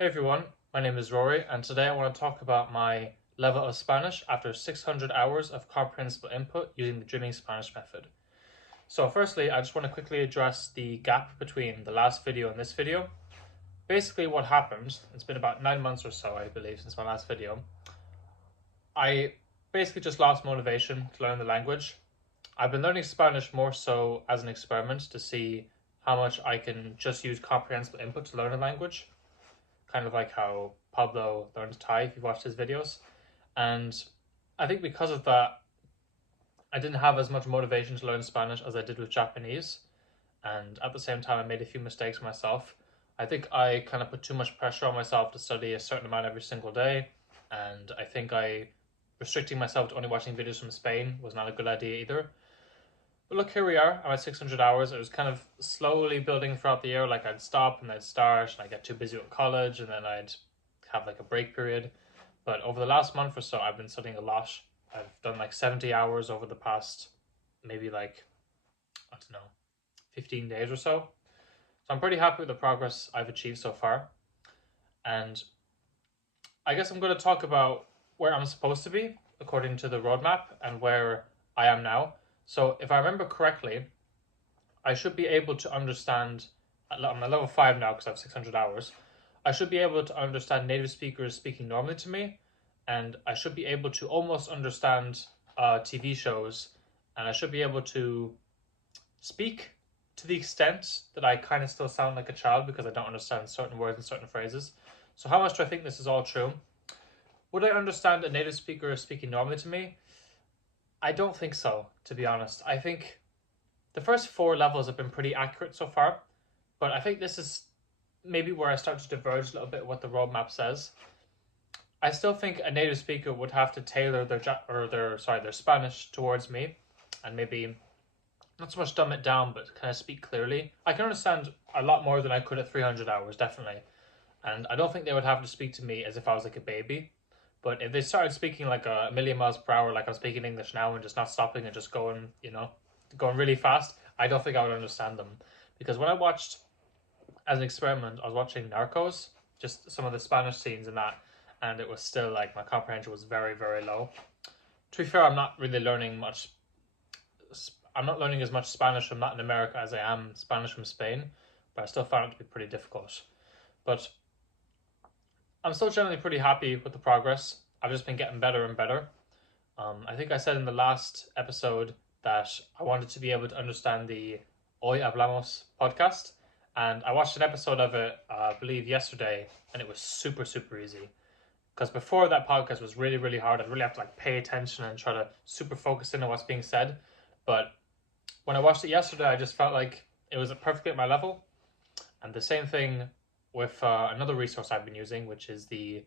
Hey everyone, my name is Rory, and today I want to talk about my level of Spanish after 600 hours of comprehensible input using the Dreaming Spanish method. So firstly, I just want to quickly address the gap between the last video and this video. Basically what happened, it's been about 9 months or so, I believe, since my last video. I basically just lost motivation to learn the language. I've been learning Spanish more so as an experiment to see how much I can just use comprehensible input to learn a language, kind of like how Pablo learned Thai if you've watched his videos. And I think because of that, I didn't have as much motivation to learn Spanish as I did with Japanese. And at the same time, I made a few mistakes myself. I think I kind of put too much pressure on myself to study a certain amount every single day. And I think restricting myself to only watching videos from Spain was not a good idea either. But look, here we are. I'm at 600 hours. It was kind of slowly building throughout the year. Like I'd stop and I'd start, and I'd get too busy with college, and then I'd have like a break period. But over the last month or so, I've been studying a lot. I've done like 70 hours over the past maybe like, I don't know, 15 days or so. So I'm pretty happy with the progress I've achieved so far. And I guess I'm going to talk about where I'm supposed to be according to the roadmap and where I am now. So if I remember correctly, I should be able to understand, I'm at level 5 now because I have 600 hours. I should be able to understand native speakers speaking normally to me, and I should be able to almost understand TV shows, and I should be able to speak to the extent that I kind of still sound like a child because I don't understand certain words and certain phrases. So how much do I think this is all true? Would I understand a native speaker speaking normally to me? I don't think so, to be honest. I think the first 4 levels have been pretty accurate so far, but I think this is maybe where I start to diverge a little bit what the roadmap says. I still think a native speaker would have to tailor their Spanish towards me, and maybe not so much dumb it down, but kind of speak clearly. I can understand a lot more than I could at 300 hours, definitely, and I don't think they would have to speak to me as if I was like a baby. But if they started speaking like a million miles per hour, like I'm speaking English now, and just not stopping and just going, going really fast, I don't think I would understand them. Because when I watched, as an experiment, I was watching Narcos, just some of the Spanish scenes in that, and it was still like my comprehension was very, very low. To be fair, I'm not really learning much. I'm not learning as much Spanish from Latin America as I am Spanish from Spain, but I still found it to be pretty difficult. But I'm still generally pretty happy with the progress. I've just been getting better and better. I think I said in the last episode that I wanted to be able to understand the Hoy Hablamos podcast, and I watched an episode of it, I believe yesterday, and it was super, super easy. Because before that podcast was really, really hard. I'd really have to like pay attention and try to super focus in on what's being said. But when I watched it yesterday, I just felt like it was perfectly at my level. And the same thing with another resource I've been using, which is the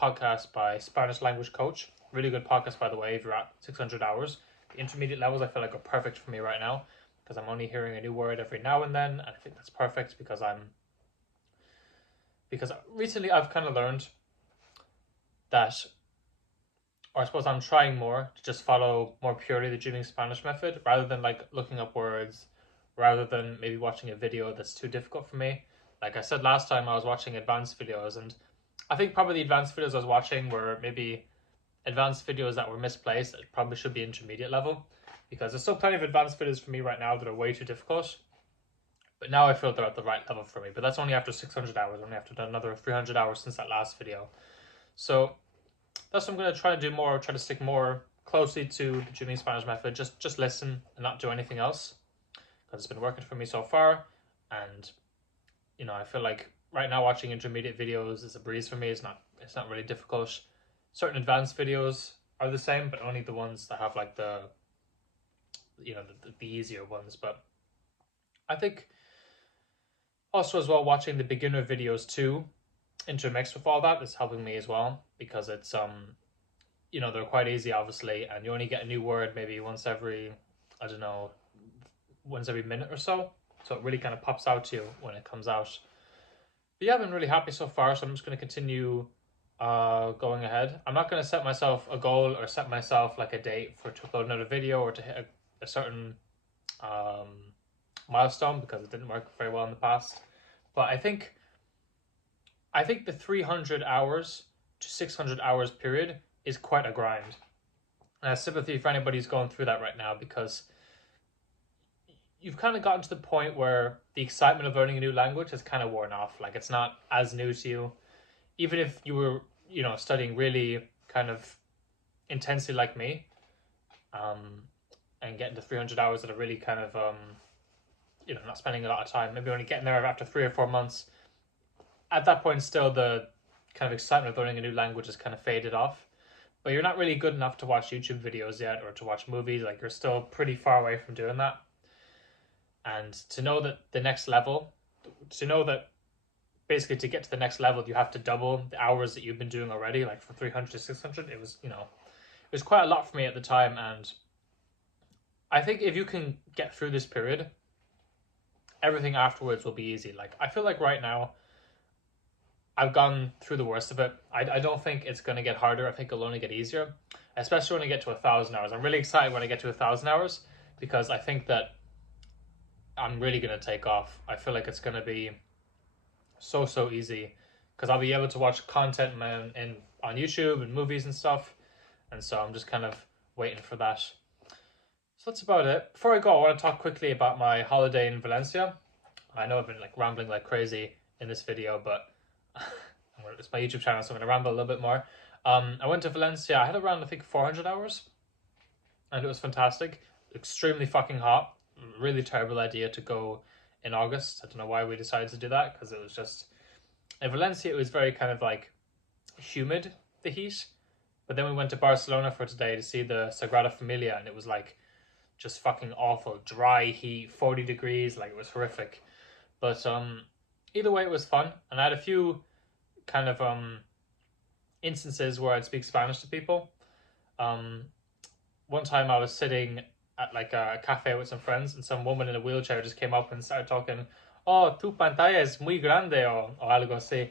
podcast by Spanish Language Coach. Really good podcast, by the way, if you're at 600 hours. The intermediate levels I feel like are perfect for me right now because I'm only hearing a new word every now and then. And I think that's perfect because recently I've kind of learned that, or I suppose I'm trying more to just follow more purely the Dreaming Spanish method rather than like looking up words, rather than maybe watching a video that's too difficult for me. Like I said last time, I was watching advanced videos, and I think probably the advanced videos I was watching were maybe advanced videos that were misplaced that probably should be intermediate level, because there's still plenty of advanced videos for me right now that are way too difficult. But now I feel they're at the right level for me. But that's only after 600 hours, only after another 300 hours since that last video. So that's what I'm going to try to do more, try to stick more closely to the Dreaming Spanish method. Just listen and not do anything else, because it's been working for me so far. And I feel like right now watching intermediate videos is a breeze for me. It's not really difficult. Certain advanced videos are the same, but only the ones that have like the easier ones. But I think also as well, watching the beginner videos too, intermixed with all that, is helping me as well, because it's they're quite easy obviously, and you only get a new word maybe once every, I don't know, once every minute or so. So it really kind of pops out to you when it comes out. But yeah, I've been really happy so far, so I'm just going to continue going ahead. I'm not going to set myself a goal or set myself like a date to upload another video or to hit a certain milestone, because it didn't work very well in the past. But I think I think the 300 hours to 600 hours period is quite a grind. And I have sympathy for anybody who's going through that right now, because you've kind of gotten to the point where the excitement of learning a new language has kind of worn off. Like, it's not as new to you. Even if you were, studying really kind of intensely like me, and getting to 300 hours that are really kind of, not spending a lot of time, maybe only getting there after 3 or 4 months, at that point, still the kind of excitement of learning a new language has kind of faded off. But you're not really good enough to watch YouTube videos yet, or to watch movies. Like, you're still pretty far away from doing that. And to know that basically to get to the next level, you have to double the hours that you've been doing already, like from 300 to 600, it was quite a lot for me at the time. And I think if you can get through this period, everything afterwards will be easy. Like, I feel like right now, I've gone through the worst of it. I don't think it's going to get harder. I think it'll only get easier, especially when I get to 1,000 hours. I'm really excited when I get to 1,000 hours, because I think that I'm really going to take off. I feel like it's going to be so easy, because I'll be able to watch content on YouTube and movies and stuff. And so I'm just kind of waiting for that. So that's about it. Before I go, I want to talk quickly about my holiday in Valencia. I know I've been like rambling like crazy in this video, but it's my YouTube channel, so I'm going to ramble a little bit more. I went to Valencia. I had around, I think, 400 hours, and it was fantastic. Extremely fucking hot. Really terrible idea to go in August. I don't know why we decided to do that, because it was just, in Valencia it was very kind of like humid, the heat. But then we went to Barcelona for today to see the Sagrada Familia, and it was like just fucking awful, dry heat, 40 degrees, like it was horrific. But either way, it was fun, and I had a few kind of instances where I'd speak Spanish to people. One time I was sitting at like a cafe with some friends, and some woman in a wheelchair just came up and started talking, "Oh, tu pantalla es muy grande," or algo así.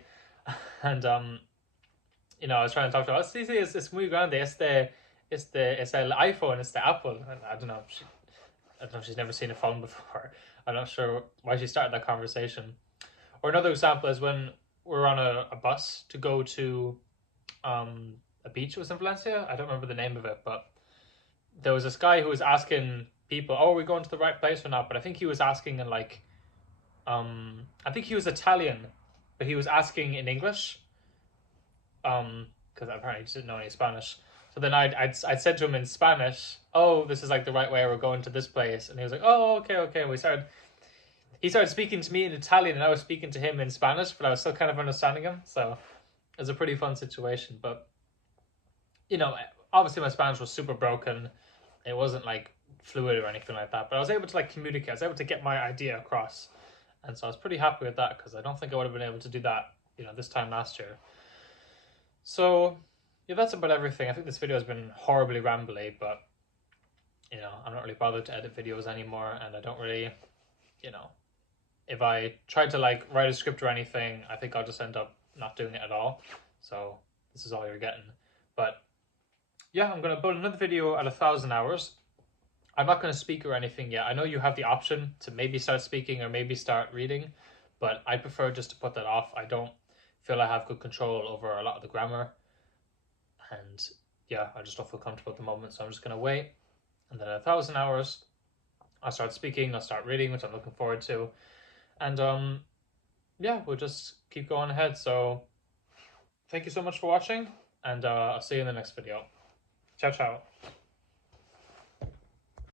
And I was trying to talk to her. "Oh, sí, sí, es muy grande. Es el iPhone, it's the Apple." And I don't know. She's never seen a phone before. I'm not sure why she started that conversation. Or another example is when we were on a bus to go to a beach. It was in Valencia. I don't remember the name of it, but there was this guy who was asking people, "Oh, are we going to the right place or not?" But I think he was asking in like, I think he was Italian, but he was asking in English, because apparently he didn't know any Spanish. So then I'd said to him in Spanish, "Oh, this is like the right way. We're going to this place." And he was like, "Oh, okay." And he started speaking to me in Italian, and I was speaking to him in Spanish, but I was still kind of understanding him. So it was a pretty fun situation. But obviously my Spanish was super broken. It wasn't like fluid or anything like that, but I was able to like communicate. I was able to get my idea across, and so I was pretty happy with that, because I don't think I would have been able to do that, this time last year. So yeah, that's about everything. I think this video has been horribly rambly, but I'm not really bothered to edit videos anymore, and I don't really, if I tried to like write a script or anything, I think I'll just end up not doing it at all. So this is all you're getting. But yeah, I'm going to build another video at 1,000 hours. I'm not going to speak or anything yet. I know you have the option to maybe start speaking or maybe start reading, but I prefer just to put that off. I don't feel I have good control over a lot of the grammar, and yeah, I just don't feel comfortable at the moment, so I'm just going to wait. And then at 1,000 hours, I'll start speaking, I'll start reading, which I'm looking forward to. And yeah, we'll just keep going ahead. So thank you so much for watching, and I'll see you in the next video. Ciao, ciao.